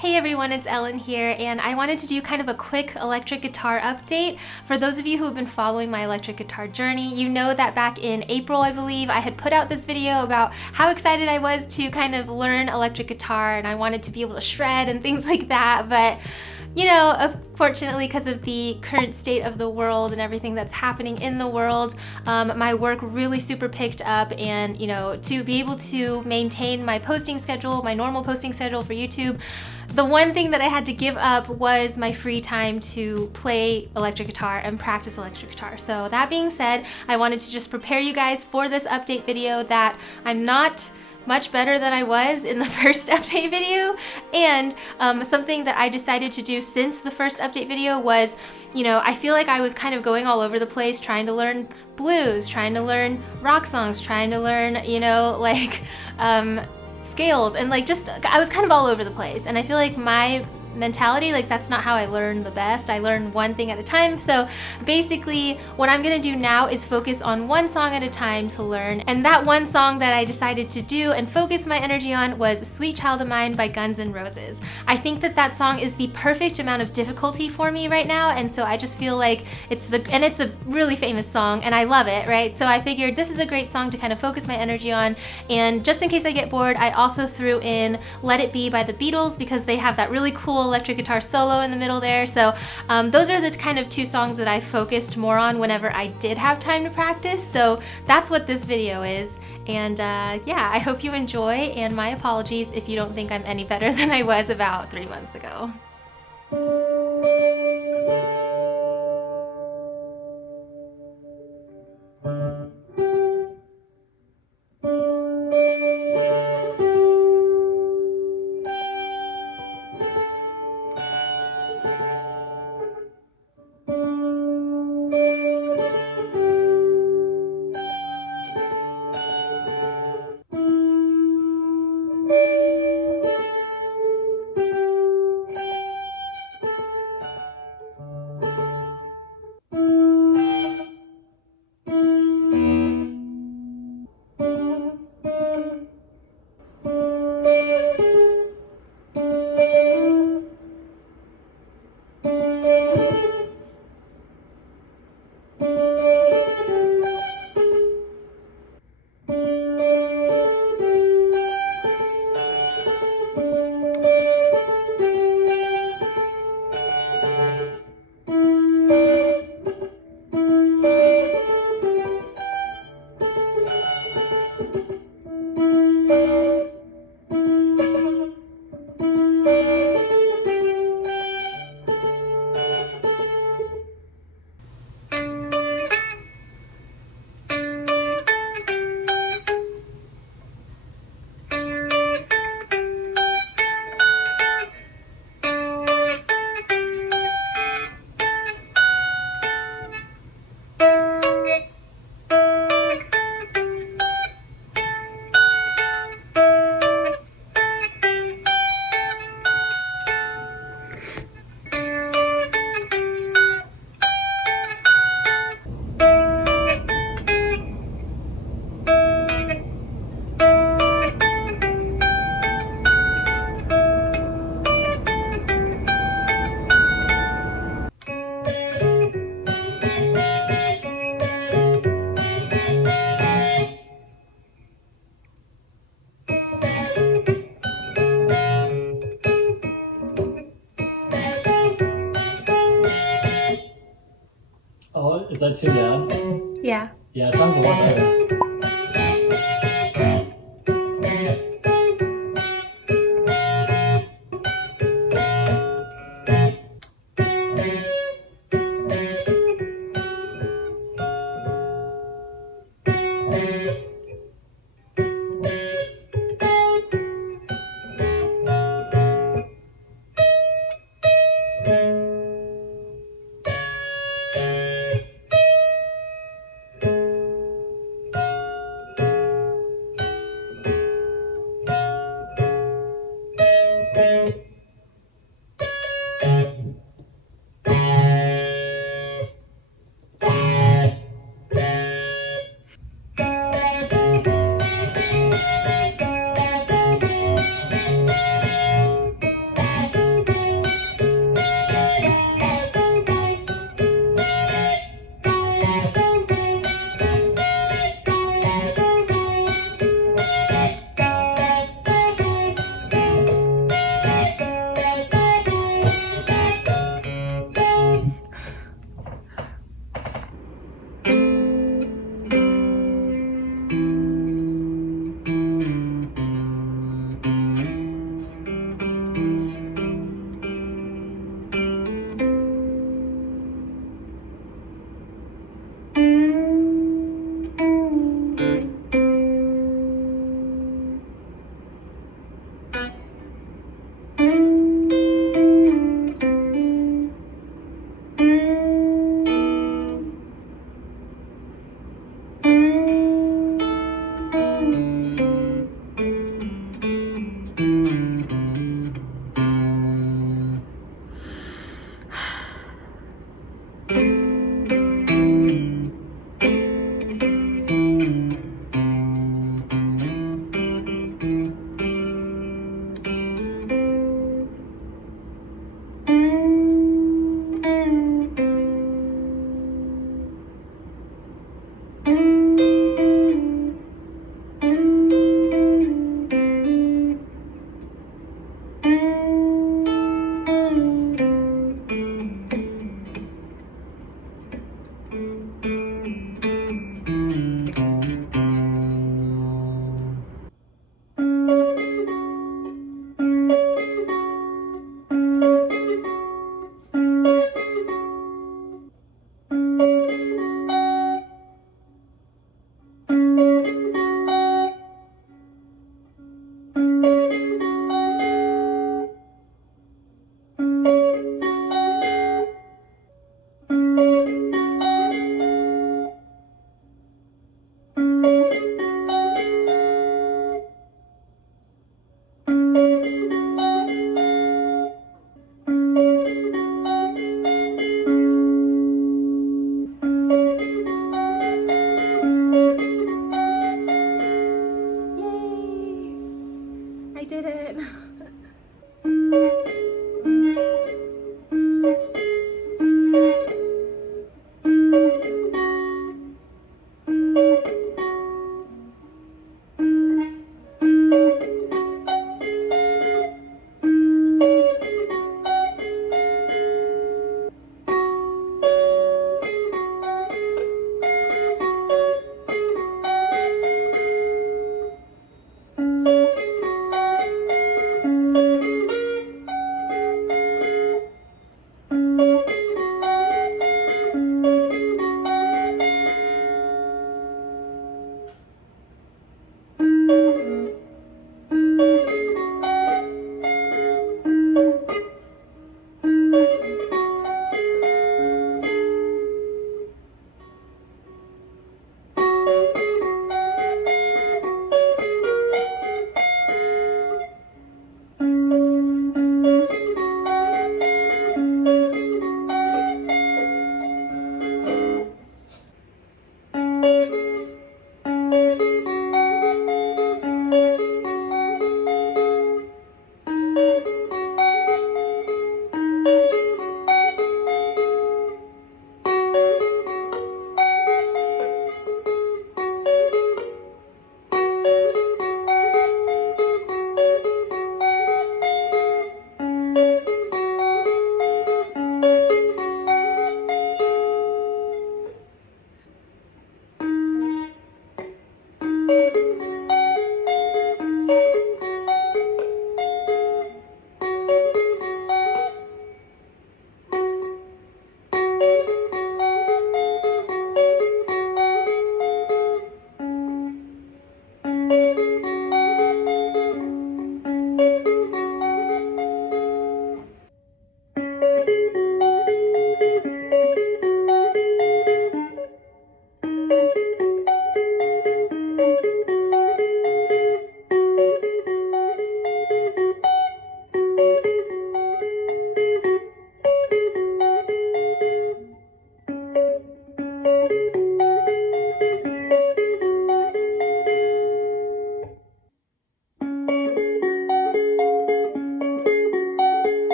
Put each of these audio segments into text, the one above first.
Hey everyone, it's Ellen here, and I wanted to do kind of a quick electric guitar update. For those of you who have been following my electric guitar journey, you know that back in April, I believe, I had put out this video about how excited I was to kind of learn electric guitar, and I wanted to be able to shred and things like that, but you know, unfortunately, because of the current state of the world and everything that's happening in the world, my work really super picked up, and you know, to be able to maintain my posting schedule, my normal posting schedule for YouTube, the one thing that I had to give up was my free time to play electric guitar and practice electric guitar. So that being said, I wanted to just prepare you guys for this update video that I'm not much better than I was in the first update video. And something that I decided to do since the first update video was, you know, I feel like I was kind of going all over the place trying to learn blues, trying to learn rock songs, trying to learn, you know, like scales, and like just I was kind of all over the place. And I feel like my mentality, like that's not how I learn the best. I learn one thing at a time. So basically what I'm gonna do now is focus on one song at a time to learn. And that one song that I decided to do and focus my energy on was Sweet Child of Mine by Guns N' Roses. I think that that song is the perfect amount of difficulty for me right now, and so I just feel like it's a really famous song and I love it, right? So I figured this is a great song to kind of focus my energy on. And just in case I get bored, I also threw in Let It Be by the Beatles because they have that really cool electric guitar solo in the middle there. So those are the kind of two songs that I focused more on whenever I did have time to practice. So that's what this video is. And yeah, I hope you enjoy, and my apologies if you don't think I'm any better than I was about 3 months ago. Oh, is that too loud? Yeah. Yeah, it sounds a lot better.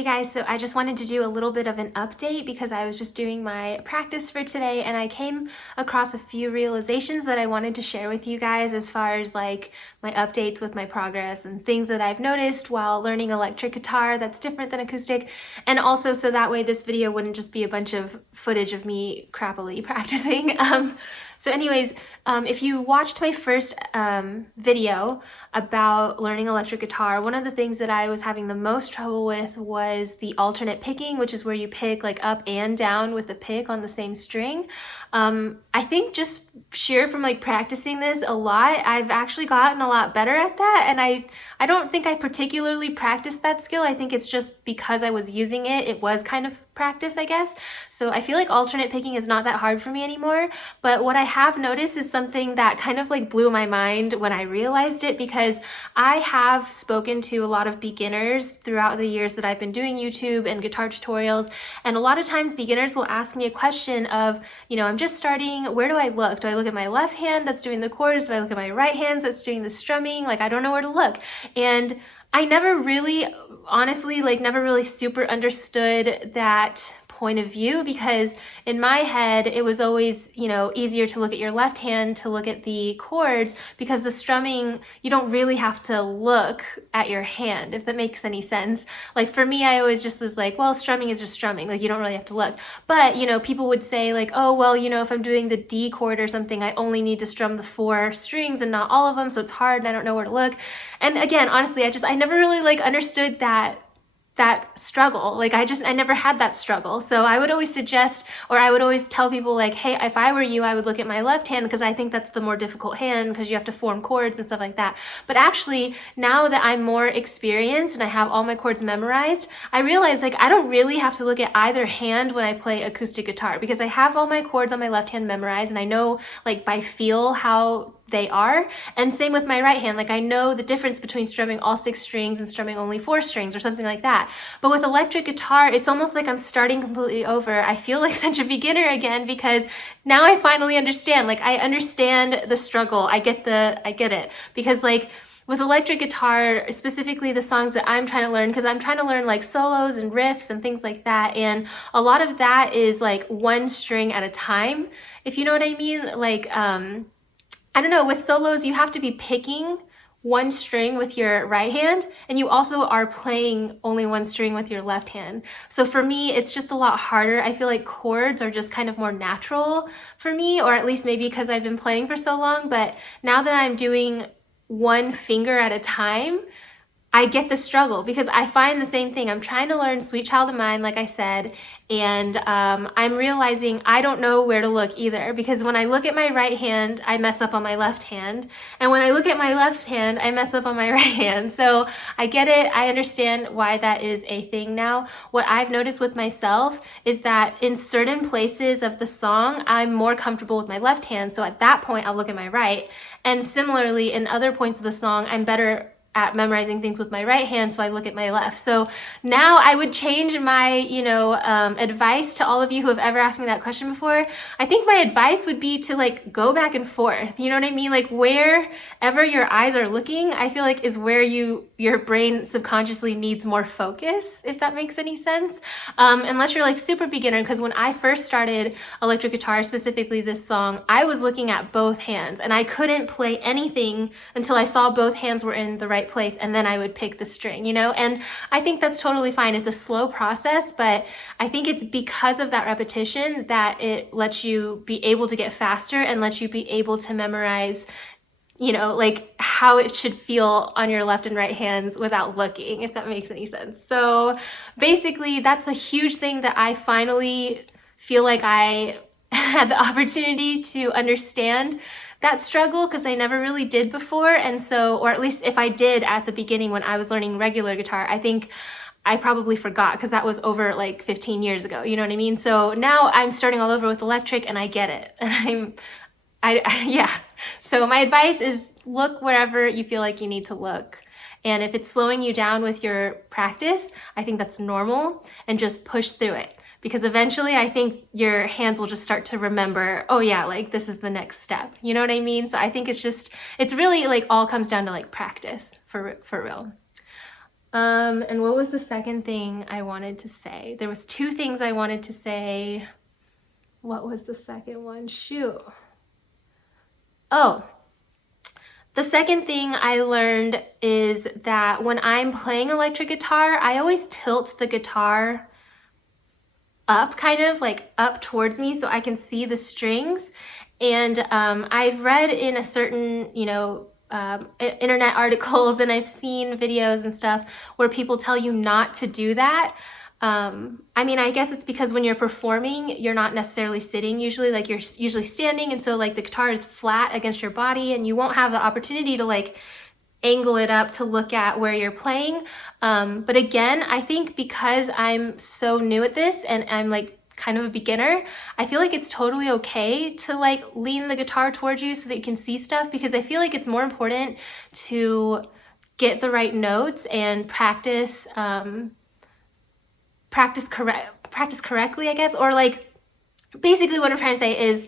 Hey guys, so I just wanted to do a little bit of an update because I was just doing my practice for today and I came across a few realizations that I wanted to share with you guys as far as like my updates with my progress and things that I've noticed while learning electric guitar that's different than acoustic, and also so that way this video wouldn't just be a bunch of footage of me crappily practicing. So anyways, if you watched my first video about learning electric guitar, one of the things that I was having the most trouble with was the alternate picking, which is where you pick like up and down with the pick on the same string. I think just sheer from like practicing this a lot, I've actually gotten a lot better at that, and I don't think I particularly practiced that skill. I think it's just because I was using it, it was kind of practice, I guess. So I feel like alternate picking is not that hard for me anymore, but what I have noticed is something that kind of like blew my mind when I realized it, because I have spoken to a lot of beginners throughout the years that I've been doing YouTube and guitar tutorials, and a lot of times beginners will ask me a question of, you know, I'm just starting, where do I look? Do I look at my left hand that's doing the chords? Do I look at my right hand that's doing the strumming? Like, I don't know where to look. And I never really, honestly, like never really super understood that point of view, because in my head it was always, you know, easier to look at your left hand to look at the chords, because the strumming, you don't really have to look at your hand, if that makes any sense. Like for me, I always just was like, well, strumming is just strumming, like you don't really have to look. But you know, people would say like, oh well, you know, if I'm doing the D chord or something, I only need to strum the 4 strings and not all of them, so it's hard and I don't know where to look. And again, honestly, I never really like understood that struggle. Like I never had that struggle. So I would always suggest, or I would always tell people like, hey, if I were you, I would look at my left hand, because I think that's the more difficult hand, because you have to form chords and stuff like that. But actually, now that I'm more experienced and I have all my chords memorized, I realize like I don't really have to look at either hand when I play acoustic guitar, because I have all my chords on my left hand memorized and I know like by feel how they are. And same with my right hand, like I know the difference between strumming all 6 strings and strumming only 4 strings or something like that. But with electric guitar, it's almost like I'm starting completely over. I feel like such a beginner again, because now I finally understand. Like I understand the struggle. I get it. Because like with electric guitar, specifically the songs that I'm trying to learn, because I'm trying to learn like solos and riffs and things like that, and a lot of that is like 1 string at a time, if you know what I mean. Like I don't know, with solos, you have to be picking 1 string with your right hand, and you also are playing only 1 string with your left hand. So for me, it's just a lot harder. I feel like chords are just kind of more natural for me, or at least maybe because I've been playing for so long. But now that I'm doing 1 finger at a time, I get the struggle, because I find the same thing. I'm trying to learn Sweet Child of Mine, like I said, and I'm realizing I don't know where to look either, because when I look at my right hand, I mess up on my left hand, and when I look at my left hand, I mess up on my right hand. So I get it. I understand why that is a thing now. What I've noticed with myself is that in certain places of the song, I'm more comfortable with my left hand, so at that point, I'll look at my right, and similarly, in other points of the song, I'm better at memorizing things with my right hand, so I look at my left. So now I would change my, you know, advice to all of you who have ever asked me that question before. I think my advice would be to like go back and forth. You know what I mean? Like wherever your eyes are looking, I feel like is where your brain subconsciously needs more focus, if that makes any sense. Unless you're like super beginner, because when I first started electric guitar, specifically this song, I was looking at both hands and I couldn't play anything until I saw both hands were in the right place, and then I would pick the string, you know. And I think that's totally fine. It's a slow process, but I think it's because of that repetition that it lets you be able to get faster and lets you be able to memorize, you know, like how it should feel on your left and right hands without looking, if that makes any sense. So basically, that's a huge thing that I finally feel like I had the opportunity to understand that struggle, because I never really did before. And so, or at least if I did at the beginning when I was learning regular guitar, I think I probably forgot, because that was over like 15 years ago, you know what I mean? So now I'm starting all over with electric and I get it. And yeah. So my advice is look wherever you feel like you need to look. And if it's slowing you down with your practice, I think that's normal, and just push through it. Because eventually I think your hands will just start to remember, oh yeah, like this is the next step. You know what I mean? So I think it's really like all comes down to like practice for real. And what was the second thing I wanted to say? There was two things I wanted to say. What was the second one? Shoot. Oh, the second thing I learned is that when I'm playing electric guitar, I always tilt the guitar up, kind of like up towards me so I can see the strings. And I've read in a certain, internet articles, and I've seen videos and stuff where people tell you not to do that. I mean, I guess it's because when you're performing, you're not necessarily sitting usually, like you're usually standing, and so like the guitar is flat against your body and you won't have the opportunity to like angle it up to look at where you're playing. But again, I think because I'm so new at this and I'm like kind of a beginner, I feel like it's totally okay to like lean the guitar towards you so that you can see stuff, because I feel like it's more important to get the right notes and practice correctly, I guess. Or like basically what I'm trying to say is,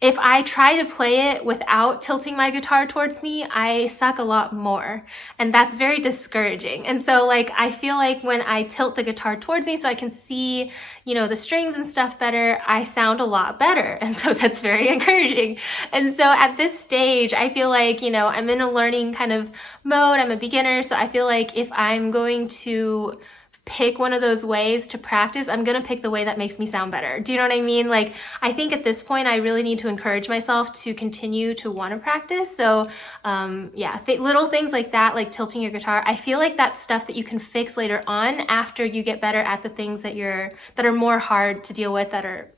if I try to play it without tilting my guitar towards me, I suck a lot more, and that's very discouraging. And so like I feel like when I tilt the guitar towards me so I can see, the strings and stuff better, I sound a lot better. And so that's very encouraging. And so at this stage, I feel like, I'm in a learning kind of mode. I'm a beginner, so I feel like if I'm going to pick one of those ways to practice, I'm gonna pick the way that makes me sound better. Do you know what I mean? Like, I think at this point, I really need to encourage myself to continue to want to practice. So yeah, little things like that, like tilting your guitar, I feel like that's stuff that you can fix later on after you get better at the things that are more hard to deal with, that are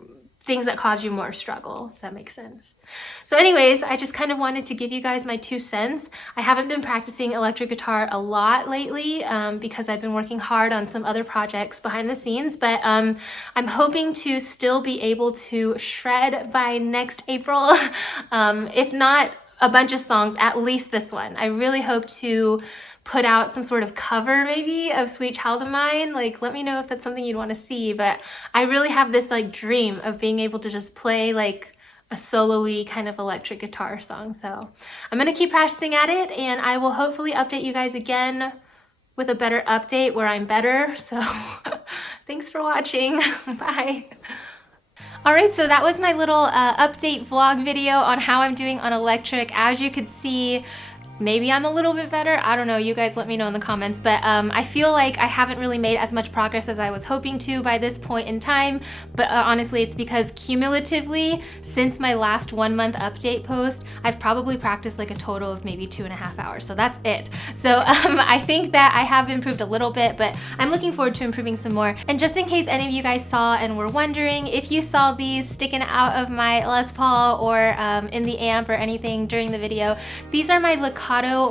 things that cause you more struggle, if that makes sense. So anyways, I just kind of wanted to give you guys my 2 cents. I haven't been practicing electric guitar a lot lately because I've been working hard on some other projects behind the scenes, but I'm hoping to still be able to shred by next April. If not a bunch of songs, at least this one. I really hope to put out some sort of cover maybe of Sweet Child of Mine. Like, let me know if that's something you'd want to see. But I really have this like dream of being able to just play like a solo-y kind of electric guitar song. So I'm gonna keep practicing at it, and I will hopefully update you guys again with a better update where I'm better. So thanks for watching. Bye. All right, so that was my little update vlog video on how I'm doing on electric. As you could see, maybe I'm a little bit better. I don't know. You guys let me know in the comments. But I feel like I haven't really made as much progress as I was hoping to by this point in time. But honestly, it's because cumulatively, since my last 1 month update post, I've probably practiced like a total of maybe 2.5 hours. So that's it. So I think that I have improved a little bit, but I'm looking forward to improving some more. And just in case any of you guys saw and were wondering, if you saw these sticking out of my Les Paul or in the amp or anything during the video, these are my Lakato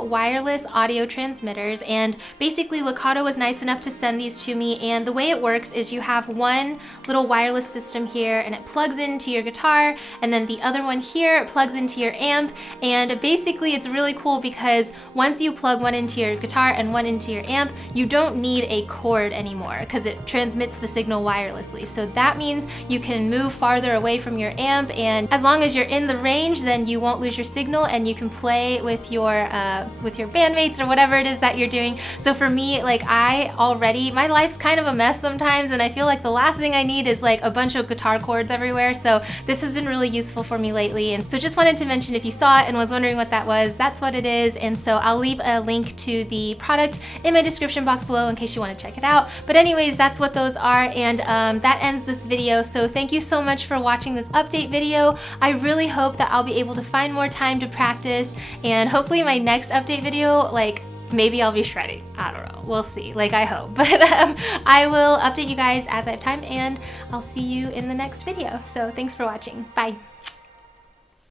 wireless audio transmitters, and basically Lakato was nice enough to send these to me, and the way it works is you have one little wireless system here and it plugs into your guitar, and then the other one here plugs into your amp, and basically it's really cool because once you plug one into your guitar and one into your amp, you don't need a cord anymore because it transmits the signal wirelessly. So that means you can move farther away from your amp, and as long as you're in the range, then you won't lose your signal and you can play with your bandmates or whatever it is that you're doing. So for me, like my life's kind of a mess sometimes, and I feel like the last thing I need is like a bunch of guitar cords everywhere. So this has been really useful for me lately. And so just wanted to mention, if you saw it and was wondering what that was, that's what it is. And so I'll leave a link to the product in my description box below in case you want to check it out. But anyways, that's what those are, and that ends this video. So thank you so much for watching this update video. I really hope that I'll be able to find more time to practice, and hopefully my next update video, like maybe I'll be shredding. I don't know. We'll see. Like, I hope. But I will update you guys as I have time, and I'll see you in the next video. So thanks for watching. Bye.